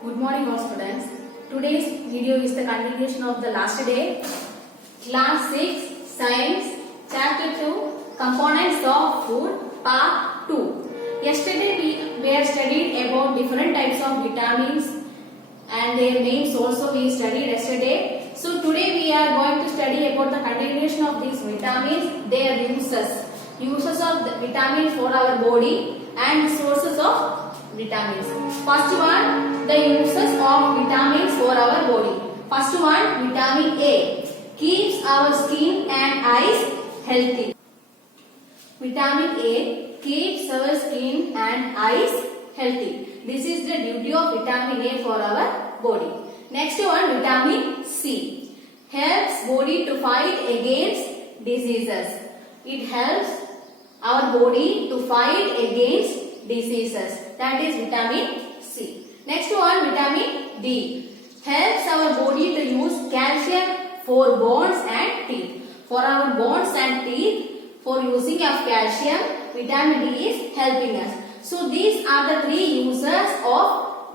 Good morning all students. Today's video is the continuation of the last day. Class 6 Science Chapter 2 Components of Food Part 2. Yesterday we have studied about different types of vitamins and their names also we studied yesterday. So today we are going to study about the continuation of these vitamins, their uses of the vitamins for our body and sources of vitamins. First one, the uses of vitamins for our body. First one, vitamin A keeps our skin and eyes healthy. Vitamin A keeps our skin and eyes healthy. This is the duty of vitamin A for our body. Next one, vitamin C helps body to fight against diseases. It helps our body to fight against diseases. That is vitamin C. Next one, vitamin D helps our body to use calcium for bones and teeth. For our bones and teeth, for using of calcium, vitamin D is helping us. So these are the three uses of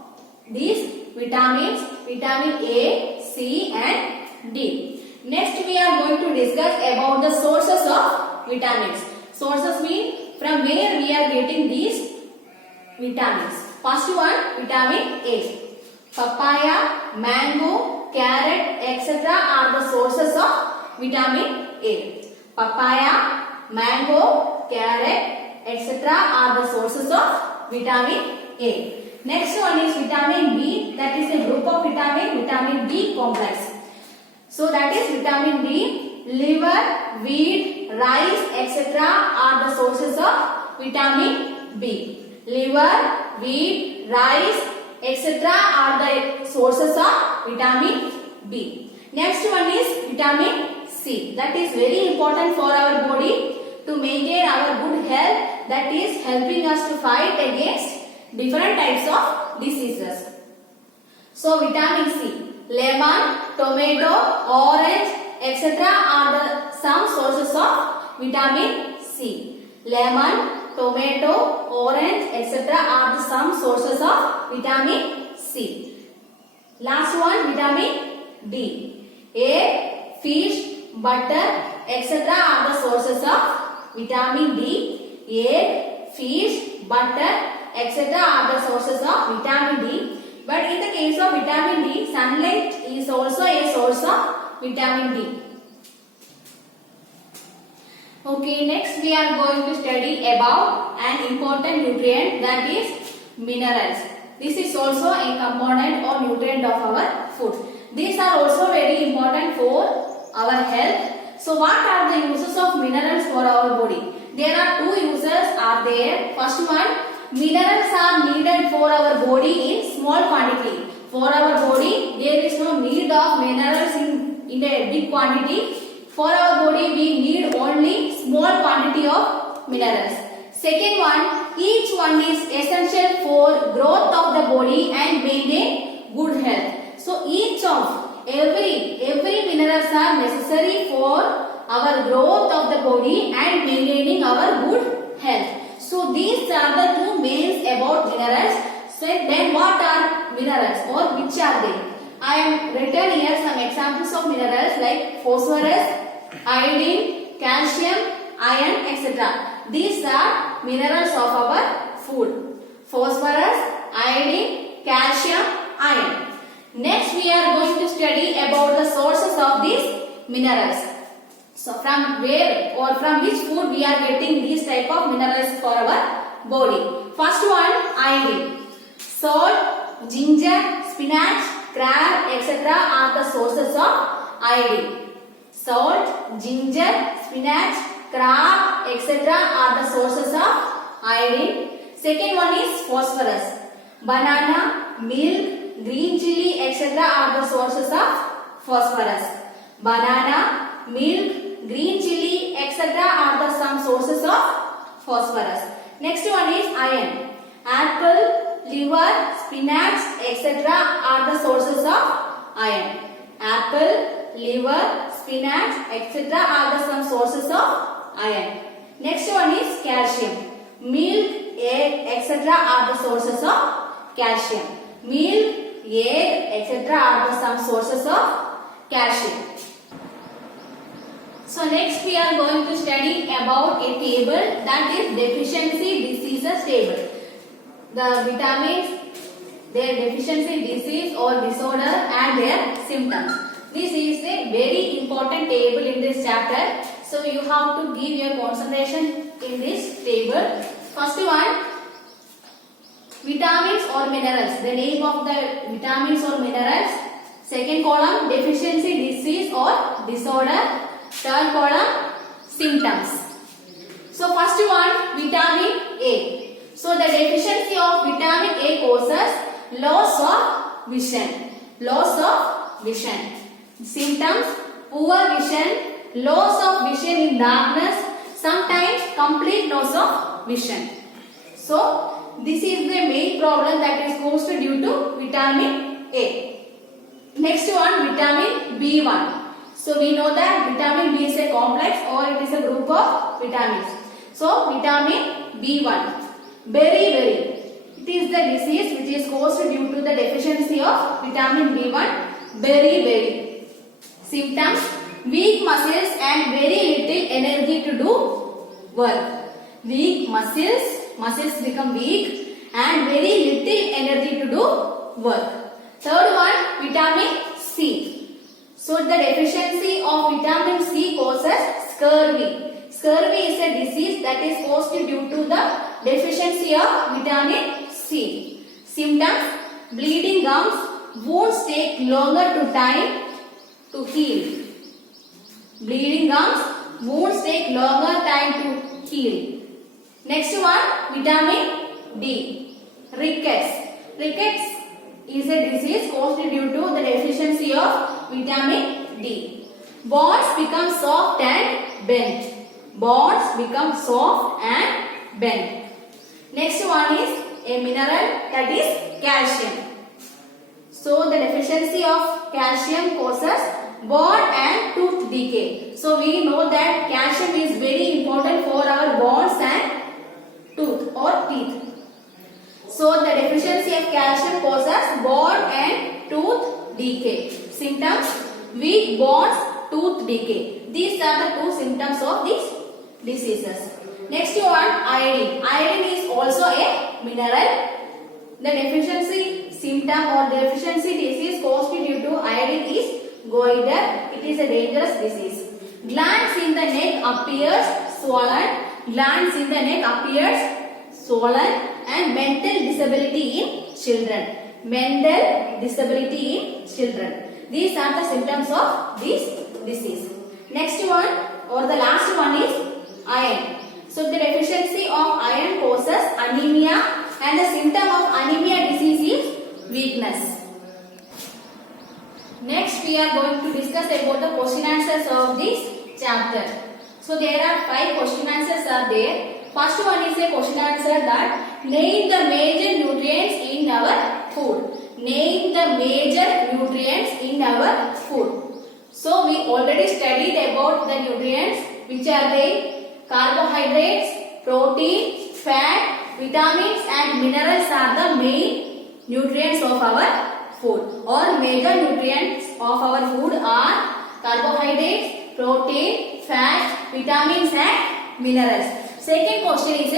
these vitamins, vitamin A, C and D. Next we are going to discuss about the sources of vitamins. Sources mean from where we are getting these vitamins. First one, vitamin A. Papaya, mango, carrot, etc. are the sources of vitamin A. Papaya, mango, carrot, etc. are the sources of vitamin A. Next one is vitamin B. That is a group of vitamin B complex. So that is vitamin B. Liver, wheat, rice, etc. are the sources of vitamin B. Liver, wheat, rice, etc. are the sources of vitamin B. Next one is vitamin C. That is very important for our body to maintain our good health. That is helping us to fight against different types of diseases. So vitamin C, lemon, tomato, orange, etc. are some sources of vitamin C. Lemon, tomato, orange, etc. are some sources of vitamin C. Last one, vitamin D. Egg, fish, butter, etc. are the sources of vitamin D. Egg, fish, butter, etc. are the sources of vitamin D. But in the case of vitamin D, sunlight is also a source of vitamin D. Okay, next we are going to study about an important nutrient, that is minerals. This is also a component or nutrient of our food. These are also very important for our health. So what are the uses of minerals for our body? There are two uses are there. First one, minerals are needed for our body in small quantity. For our body, there is no need of minerals in a big quantity. For our body, we need only small quantity of minerals. Second one, each one is essential for growth of the body and maintain good health. So each of every minerals are necessary for our growth of the body and maintaining our good health. So these are the two mains about minerals. So then what are minerals or which are they? I am written here some examples of minerals like phosphorus, iodine, calcium, iron, etc. These are minerals of our food. Phosphorus, iodine, calcium, iron. Next we are going to study about the sources of these minerals. So from where or from which food we are getting these type of minerals for our body. First one, iodine. Salt, ginger, spinach, crab, etc. are the sources of iodine. Salt, ginger, spinach, crab, etc. are the sources of iodine. Second one is phosphorus. Banana, milk, green chili, etc. are the sources of phosphorus. Banana, milk, green chili, etc. are the some sources of phosphorus. Next one is iron. Apple, liver, spinach, etc. are the sources of iron. Apple, liver, spinach, etc. are the some sources of iron. Next one is calcium. Milk, egg, etc. are the sources of calcium. Milk, egg, etc. are the some sources of calcium. So next we are going to study about a table, that is deficiency diseases table. The vitamins, their deficiency disease or disorder and their symptoms. This is a very important table in this chapter. So you have to give your concentration in this table. First one, vitamins or minerals. The name of the vitamins or minerals. Second column, deficiency disease or disorder. Third column, symptoms. So first one, vitamin A. So the deficiency of vitamin A causes loss of vision. Loss of vision. Symptoms, poor vision, loss of vision in darkness, sometimes complete loss of vision. So this is the main problem that is caused due to vitamin A. Next one, vitamin B1. So we know that vitamin B is a complex or it is a group of vitamins. So vitamin B1, beriberi. It is the disease which is caused due to the deficiency of vitamin B1, beriberi. Symptoms, weak muscles and very little energy to do work. Weak muscles become weak and very little energy to do work. Third one, vitamin C. So the deficiency of vitamin C causes scurvy. Scurvy is a disease that is caused due to the deficiency of vitamin C. Symptoms, bleeding gums, wounds take longer to time to heal. Bleeding gums, wounds take longer time to heal. Next one, vitamin D. Rickets. Rickets is a disease caused due to the deficiency of vitamin D. Bones become soft and bent. Bones become soft and bent. Next one is a mineral, that is calcium. So the deficiency of calcium causes bone and tooth decay. So we know that calcium is very important for our bones and tooth or teeth. So the deficiency of calcium causes bone and tooth decay. Symptoms, weak bones, tooth decay. These are the two symptoms of these diseases. Next one, iodine. Iodine is also a mineral. The deficiency symptom or deficiency disease caused due to iodine is goiter. It is a dangerous disease. Glands in the neck appears swollen. Glands in the neck appears swollen and mental disability in children. Mental disability in children. These are the symptoms of this disease. Next one or the last one is iron. So the deficiency of iron causes anemia and the symptom of anemia disease is weakness. Next we are going to discuss about the question answers of this chapter. So there are 5 question answers are there. First one is a question answer that name the major nutrients in our food. Name the major nutrients in our food. So we already studied about the nutrients, which are they? Carbohydrates, protein, fat, vitamins and minerals are the main nutrients of our food. Or major nutrients of our food are carbohydrates, protein, fat, vitamins and minerals. Second question is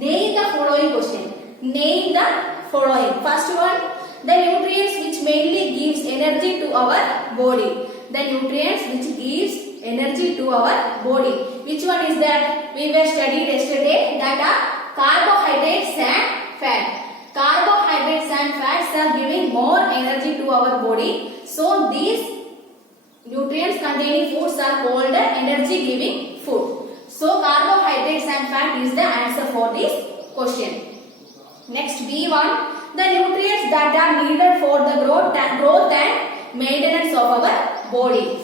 name the following question. Name the following. First one, the nutrients which mainly gives energy to our body. The nutrients which gives energy to our body. Which one is that? We were studied yesterday, that are carbohydrates and fat. Carbohydrates and fats are giving more energy to our body. So these nutrients containing foods are called energy giving food. So carbohydrates and fat is the answer for this question. Next B1, the nutrients that are needed for the growth and maintenance of our body.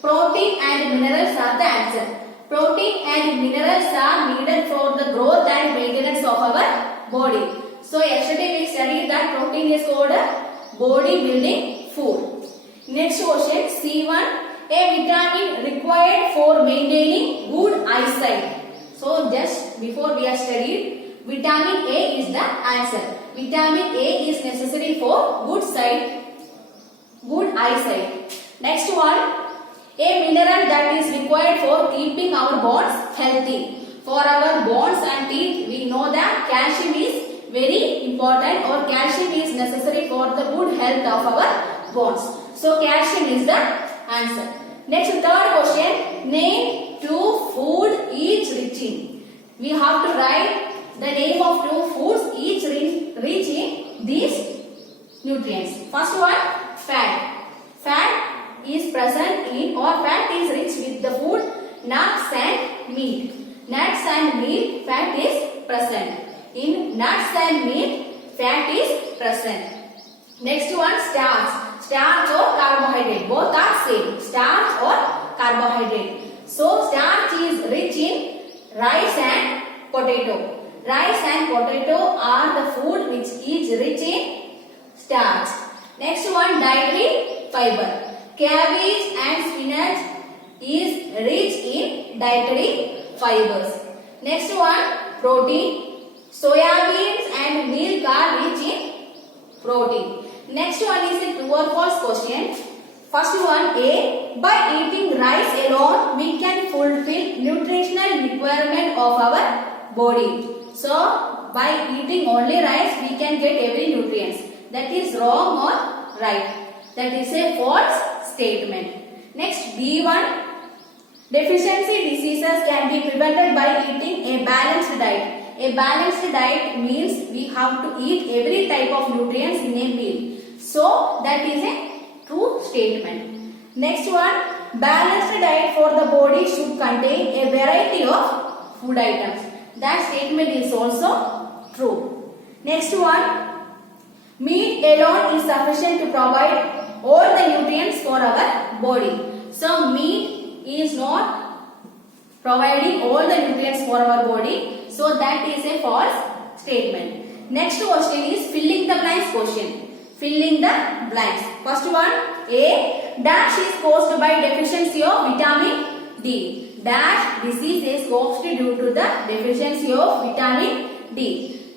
Protein and minerals are the answer. Protein and minerals are needed for the growth and maintenance of our body. So yesterday we studied that protein is called a body building food. Next question C1, a vitamin required for maintaining good eyesight. So just before we have studied, vitamin A is the answer. Vitamin A is necessary for good sight. right? Good eyesight. Next one, a mineral that is required for keeping our bones healthy. For our bones and teeth, we know that calcium is very important, or calcium is necessary for the good health of our bones. So calcium is the answer. Next, third question, name two food each rich in. We have to write the name of two foods each rich in these nutrients. First one, fat. Fat is present in, or fat is rich with the food nuts and meat. Nuts and meat, fat is present. In nuts and meat, fat is present. Next one, starch. Starch or carbohydrate, both are same. Starch or carbohydrate. So starch is rich in rice and potato. Rice and potato are the food which is rich in starch. Next one, dietary fiber. Cabbage and spinach is rich in dietary fibers. Next one, protein. Soya beans and milk are rich in protein. Next one is a true or false question. First one, A. By eating rice alone, we can fulfill nutritional requirement of our body. So, by eating only rice, we can get every nutrients. That is wrong or right? That is a false statement. Next, B1. Deficiency diseases can be prevented by eating a balanced diet. A balanced diet means we have to eat every type of nutrients in a meal. So, that is a true statement. Next one, balanced diet for the body should contain a variety of food items. That statement is also true. Next one, meat alone is sufficient to provide all the nutrients for our body. So, meat is not providing all the nutrients for our body. So, that is a false statement. Next question is filling the blanks question. Filling the blanks. First one, A. Dash is caused by deficiency of vitamin D. Dash disease is caused due to the deficiency of vitamin D.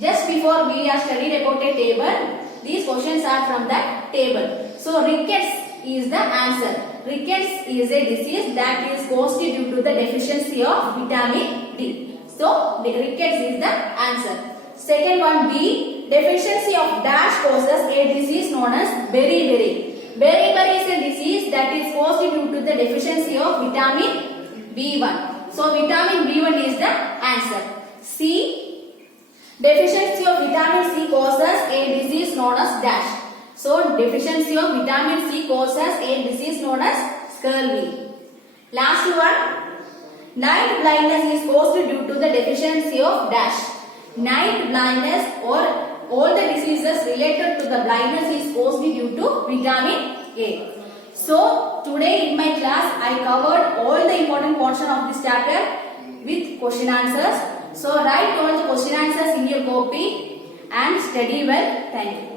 Just before we are studied about a table, these questions are from that table. So, rickets is the answer. Rickets is a disease that is caused due to the deficiency of vitamin D. So, the rickets is the answer. Second one, B. Deficiency of dash causes a disease known as beriberi. Beriberi is a disease that is caused due to the deficiency of vitamin B1. So, vitamin B1 is the answer. C. Deficiency of vitamin C causes a disease known as dash. So, deficiency of vitamin C causes a disease known as scurvy. Last one, night blindness is caused due to the deficiency of dash. Night blindness or all the diseases related to the blindness is caused due to vitamin A. So, today in my class I covered all the important portion of this chapter with question answers. So, write all the question answers in your copy and study well. Thank you.